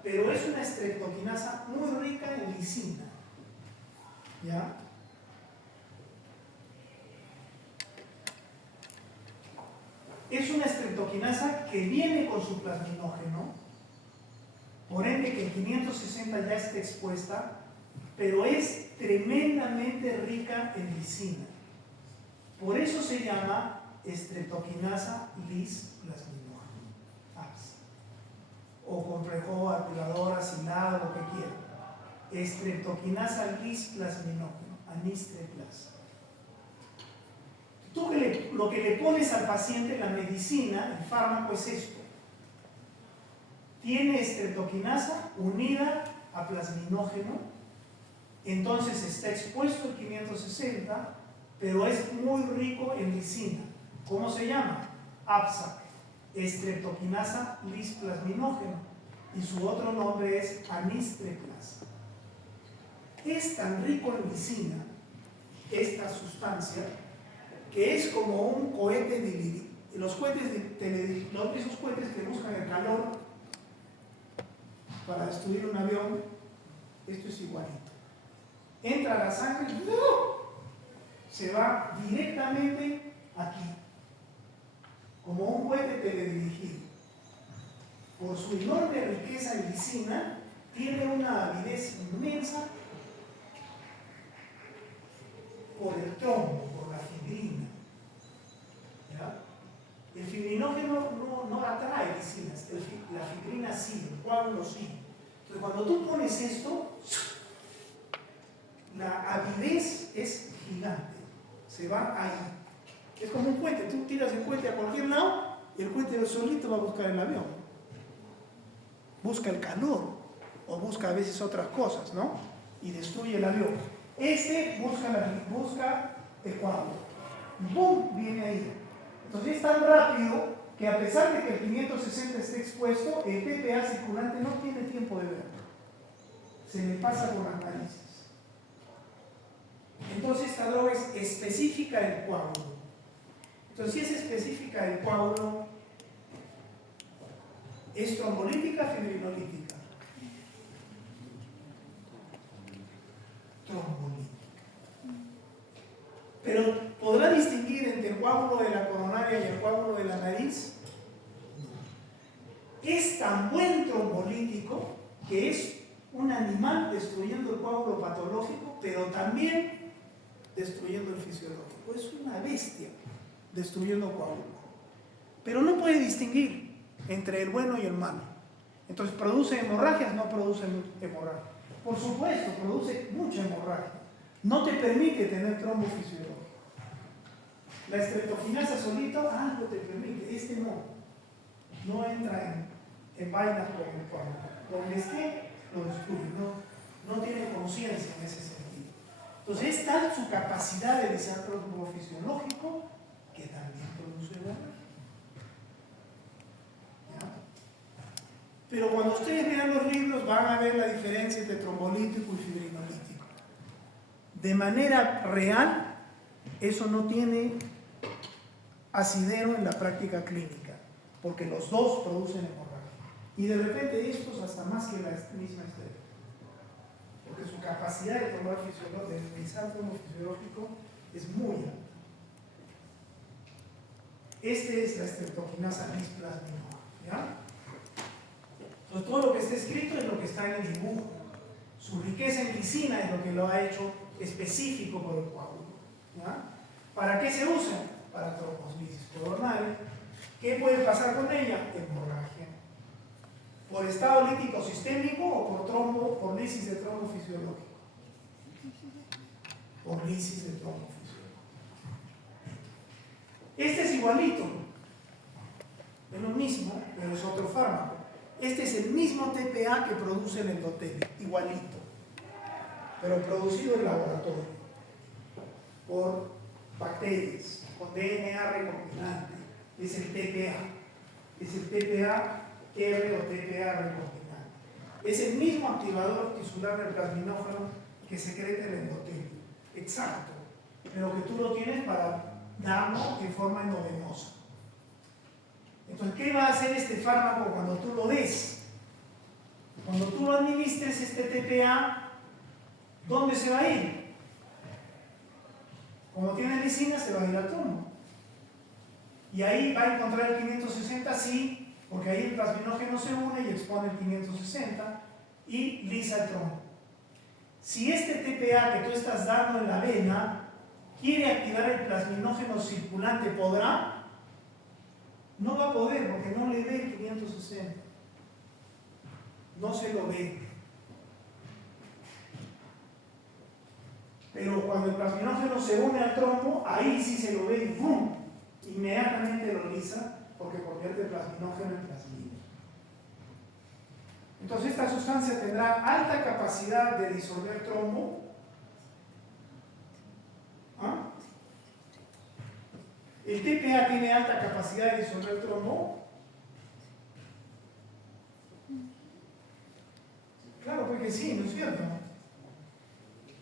pero es una estreptoquinasa muy rica en lisina. ¿Ya? Es una estreptoquinasa que viene con su plasminógeno, por ende que en 560 ya está expuesta, pero es tremendamente rica en lisina. Por eso se llama estreptoquinasa lisplasminógena, APS, o complejo articulador asilado, lo que quiera. Estreptoquinasa lisplasminógena, anistreplas. Tú lo que le pones al paciente, la medicina, el fármaco es esto. Tiene estreptoquinasa unida a plasminógeno, entonces está expuesto el 560, pero es muy rico en lisina. ¿Cómo se llama? APSA, estreptoquinasa lisplasminógeno, y su otro nombre es anistreplas. Es tan rico en lisina esta sustancia que es como un cohete de los cohetes esos cohetes que buscan el calor para destruir un avión. Esto es igualito. Entra a la sangre y se va directamente aquí, como un cohete teledirigido. Por su enorme riqueza en lisina, tiene una avidez inmensa por el trombo, por la fibrina. ¿Ya? El fibrinógeno no atrae lisinas, la fibrina sí, el coágulo sí. Entonces, cuando tú pones esto, la avidez es gigante, se va ahí. Es como un cohete, tú tiras el cohete a cualquier lado y el cohete solito va a buscar el avión. Busca el calor o busca a veces otras cosas, ¿no? Y destruye el avión. Este busca el coágulo. ¡Bum! Viene ahí. Entonces es tan rápido que a pesar de que el 560 esté expuesto, el TPA circulante no tiene tiempo de verlo. Se le pasa por las narices. Entonces esta droga es específica del coágulo. Entonces si es específica del coágulo, ¿es trombolítica o fibrinolítica? Trombolítica. Pero ¿podrá distinguir entre el coágulo de la coronaria y el coágulo de la nariz? Es tan buen trombolítico que es un animal destruyendo el coágulo patológico, pero también destruyendo el fisiológico. Es una bestia destruyendo coágulo. Pero no puede distinguir entre el bueno y el malo. Entonces, ¿produce hemorragias? No produce hemorragia. Por supuesto, produce mucha hemorragia. No te permite tener trombo fisiológico. La estreptokinasa solito algo te permite, este no. No entra en vainas con el coágulo. Donde esté, lo destruye. No tiene conciencia en ese sentido. Entonces, es tal su capacidad de lisar trombo fisiológico que también produce hemorragia. Pero cuando ustedes vean los libros van a ver la diferencia entre trombolítico y fibrinolítico. De manera real, eso no tiene asidero en la práctica clínica, porque los dos producen hemorragia. Y de repente estos hasta más que la misma estrella. Porque su capacidad de tomar de realizar trombo fisiológico es muy alta. Este es la estreptokinasa bisplasminosa, ¿ya? Entonces, todo lo que está escrito es lo que está en el dibujo. Su riqueza en lisina es lo que lo ha hecho específico por el coágulo. ¿Ya? ¿Para qué se usa? Para trombolisis coronaria. ¿Qué puede pasar con ella? Hemorragia. ¿Por estado lítico sistémico o por lisis de trombo fisiológico? Por lisis de trombo fisiológico. Este es igualito. Es lo mismo, pero es otro fármaco. Este es el mismo TPA que produce el endotelio, igualito, pero producido en laboratorio por bacterias con DNA recombinante. Es el TPA. Es el TPA-R o TPA recombinante. Es el mismo activador tisular del plasminógeno que secreta el endotelio. Exacto. Pero que tú lo tienes para darlo en forma endovenosa. Entonces, ¿qué va a hacer este fármaco cuando tú lo des? Cuando tú lo administres este TPA, ¿dónde se va a ir? Como tiene lisina, se va a ir al trombo. Y ahí va a encontrar el 560, sí, porque ahí el plasminógeno se une y expone el 560 y lisa el trombo. Si este TPA que tú estás dando en la vena quiere activar el plasminógeno circulante, ¿podrá? No va a poder porque no le ve el 560. No se lo ve. Pero cuando el plasminógeno se une al trombo, ahí sí se lo ve y ¡bum! Inmediatamente lo lisa porque convierte el plasminógeno en plasmina. Entonces esta sustancia tendrá alta capacidad de disolver trombo. ¿Ah? ¿El TPA tiene alta capacidad de disolver trombo? Claro, porque sí, ¿no es cierto?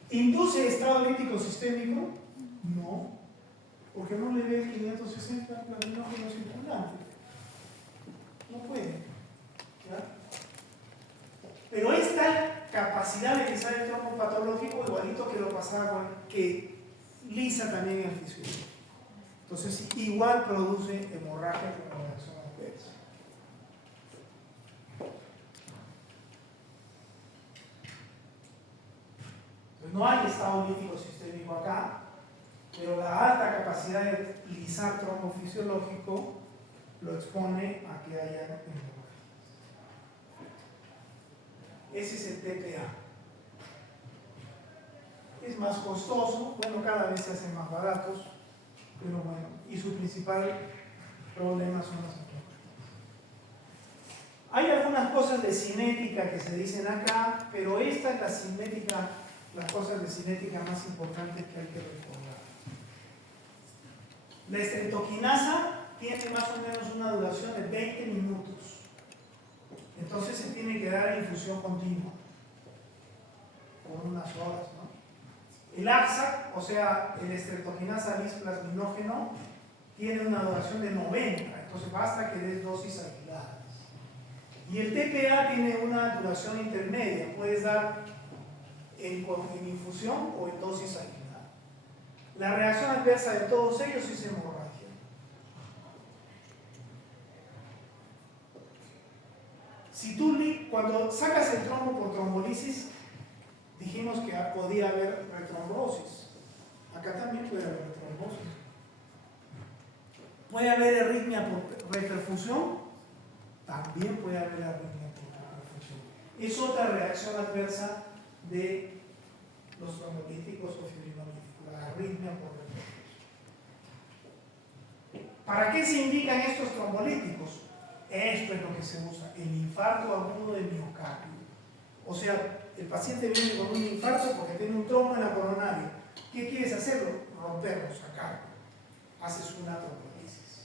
¿Induce estado lítico sistémico? No, porque no le ve el 560 plasminógeno circulante. No puede. ¿Ya? Pero esta capacidad de lisar el trombo patológico, igualito que lo pasaba, que lisa también el fisiológico. Entonces, igual produce hemorragia como reacción adversa. Entonces, no hay estado lítico sistémico acá, pero la alta capacidad de lisar trombo fisiológico lo expone a que haya hemorragia. ese es el TPA. Es más costoso, bueno, cada vez se hacen más baratos, pero bueno, y su principal problema son las autonomías. Hay algunas cosas de cinética que se dicen acá, pero esta es la cinética, las cosas de cinética más importantes que hay que recordar. La estreptoquinasa tiene más o menos una duración de 20 minutos. Entonces se tiene que dar infusión continua, por unas horas, ¿no? El AXA, o sea, el estreptoquinasa bisplasminógeno, tiene una duración de 90, entonces basta que des dosis aisladas. Y el TPA tiene una duración intermedia, puedes dar en infusión o en dosis aislada. La reacción adversa de todos ellos es hemorragia. Si tú, cuando sacas el trombo por trombolisis, dijimos que podía haber retrombosis. Acá también puede haber retrombosis. ¿Puede haber arritmia por reperfusión? También puede haber arritmia por reperfusión. Es otra reacción adversa de los trombolíticos o fibrinolíticos, la arritmia por reperfusión. ¿Para qué se indican estos trombolíticos? Esto es lo que se usa, el infarto agudo de miocardio. O sea, el paciente viene con un infarto porque tiene un trombo en la coronaria. ¿Qué quieres hacerlo? Romperlo, sacarlo. Haces una trombolisis.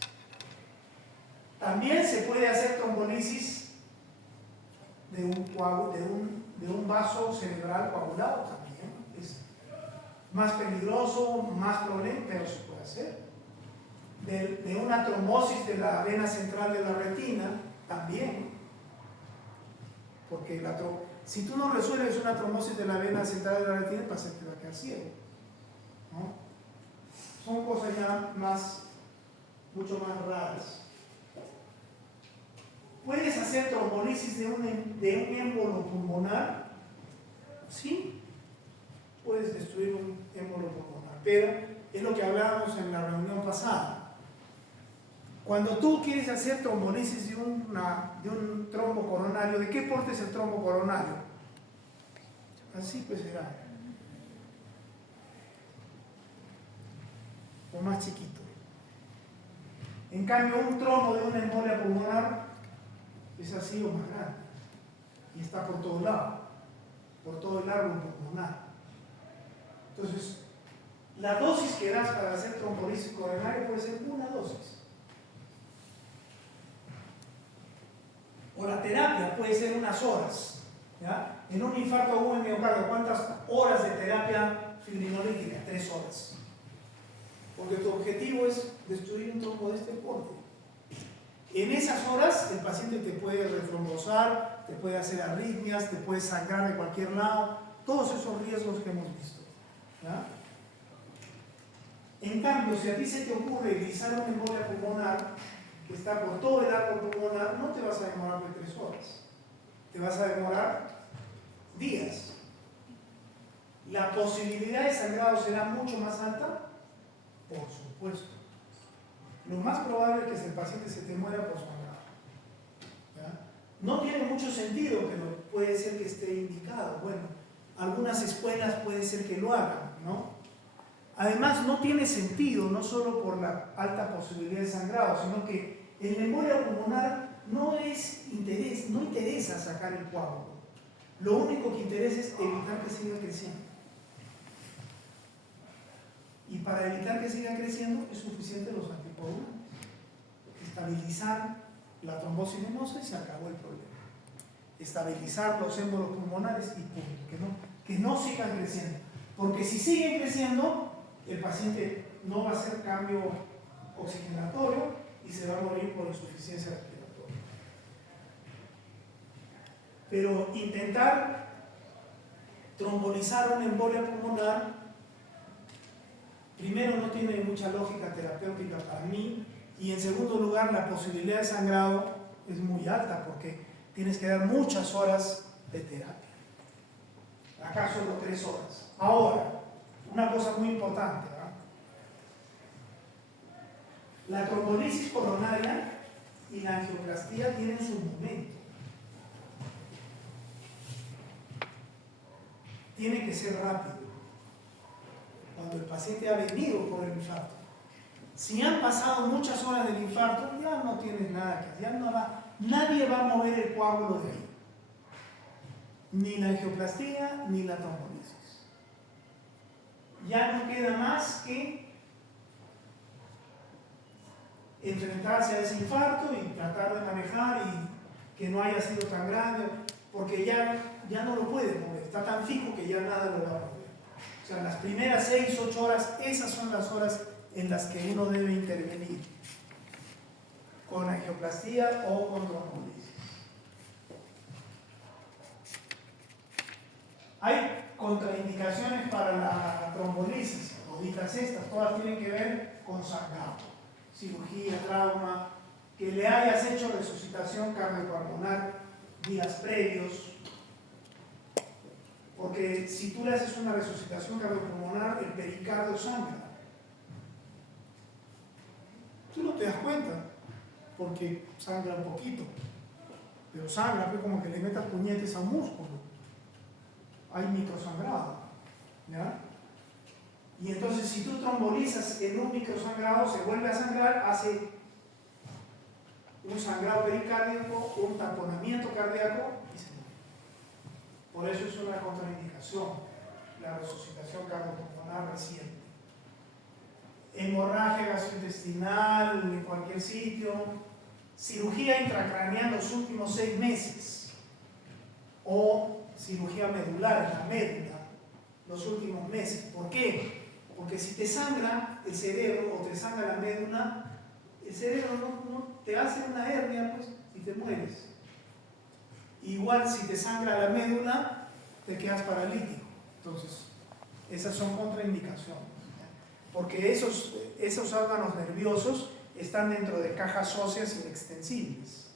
También se puede hacer trombolisis de un vaso cerebral coagulado también. Es más peligroso, más problema, pero se puede hacer. De una trombosis de la vena central de la retina, también. Porque si tú no resuelves una trombosis de la vena central de la retina, el paciente va a quedar ciego, ¿no? Son cosas ya mucho más raras. ¿Puedes hacer trombolisis de un émbolo pulmonar? Sí, puedes destruir un émbolo pulmonar, pero es lo que hablábamos en la reunión pasada. Cuando tú quieres hacer trombolisis de un trombo coronario, ¿de qué porte es el trombo coronario? Así pues será. O más chiquito. En cambio, un trombo de una embolia pulmonar es así o más grande. Y está por todo lado, por todo el árbol pulmonar. Entonces, la dosis que das para hacer trombolisis coronaria puede ser una dosis. O la terapia puede ser unas horas, ¿ya? En un infarto agudo de miocardio, ¿cuántas horas de terapia fibrinolítica? 3 horas. Porque tu objetivo es destruir un trombo de este porte. En esas horas el paciente te puede retrombosar, te puede hacer arritmias, te puede sangrar de cualquier lado, todos esos riesgos que hemos visto, ¿ya? En cambio, si a ti se te ocurre grisar una embolia pulmonar que está por todo el árbol pulmonar, no te vas a demorar de 3 horas, te vas a demorar días. ¿La posibilidad de sangrado será mucho más alta? Por supuesto. Lo más probable es que el paciente se te muera por sangrado, ¿ya? No tiene mucho sentido, pero puede ser que esté indicado. Bueno, algunas escuelas puede ser que lo hagan, ¿no? Además, no tiene sentido, no solo por la alta posibilidad de sangrado, sino que en la embolia pulmonar no interesa sacar el coágulo. Lo único que interesa es evitar que siga creciendo. Y para evitar que siga creciendo es suficiente los anticoagulantes. Estabilizar la trombosis venosa y se acabó el problema. Estabilizar los émbolos pulmonares y punto. Que no sigan creciendo. Porque si siguen creciendo, el paciente no va a hacer cambio oxigenatorio y se va a morir por insuficiencia respiratoria. Pero intentar trombolizar una embolia pulmonar, primero, no tiene mucha lógica terapéutica para mí, y en segundo lugar, la posibilidad de sangrado es muy alta porque tienes que dar muchas horas de terapia. Acá solo 3 horas. Ahora, una cosa muy importante, ¿verdad? La trombolisis coronaria y la angioplastía tienen su momento. tiene que ser rápido. Cuando el paciente ha venido por el infarto. Si han pasado muchas horas del infarto, ya no tienes nada que hacer, ya no va, nadie va a mover el coágulo de ahí. Ni la angioplastía, ni la trombolisis. Ya no queda más que enfrentarse a ese infarto y tratar de manejar y que no haya sido tan grande, porque ya no lo puede mover, está tan fijo que ya nada lo va a mover. O sea, las primeras 6, 8 horas, esas son las horas en las que uno debe intervenir con angioplastía o con trombolisis. Hay contraindicaciones para la trombolisis, toditas estas, todas tienen que ver con sangrado, cirugía, trauma, que le hayas hecho resucitación cardiopulmonar días previos, porque si tú le haces una resucitación cardiopulmonar, el pericardio sangra. Tú no te das cuenta, porque sangra un poquito, pero sangra, pues como que le metas puñetes a un músculo. Hay microsangrado, ¿ya? Y entonces si tú trombolizas en un microsangrado, se vuelve a sangrar, hace un sangrado pericárdico, un tamponamiento cardíaco y se muere. Por eso es una contraindicación la resucitación cardiopulmonar reciente. Hemorragia gastrointestinal en cualquier sitio, cirugía intracraneal los últimos 6 meses o cirugía medular en la médula los últimos meses. ¿Por qué? Porque si te sangra el cerebro o te sangra la médula, el cerebro no te hace una hernia, pues, y te mueres. Igual si te sangra la médula, te quedas paralítico. Entonces, esas son contraindicaciones. Porque esos órganos nerviosos están dentro de cajas óseas inextensibles.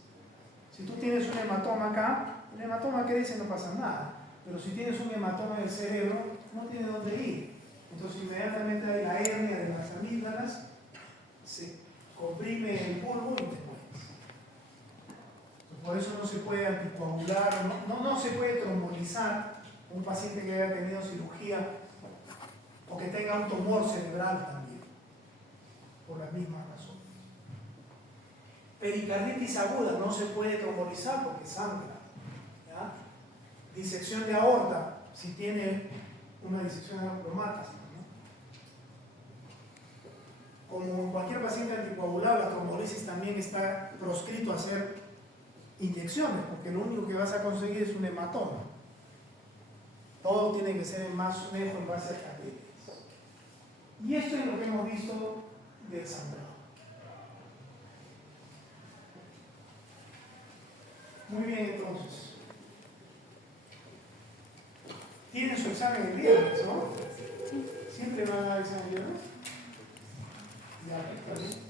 Si tú tienes un hematoma acá, el hematoma que dice no pasa nada. Pero si tienes un hematoma en el cerebro, no tiene dónde ir. Entonces inmediatamente hay la hernia de las amígdalas, se comprime el bulbo y te mueres. Por eso no se puede anticoagular, no se puede trombolizar un paciente que haya tenido cirugía o que tenga un tumor cerebral también, por la misma razón. Pericarditis aguda no se puede trombolizar porque sangra. ¿Ya? Disección de aorta, si tiene una disección de aorta, lo matas. Como en cualquier paciente anticoagulado, la trombolisis también está proscrito a hacer inyecciones, porque lo único que vas a conseguir es un hematoma. Todo tiene que ser en más lejos en base a catéteres. Y esto es lo que hemos visto del sangrado. Muy bien, entonces. Tienen su examen el viernes, ¿no? ¿Siempre van a dar examen el viernes? Ya, está bien.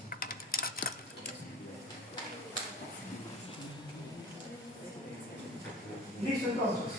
Listo, entonces.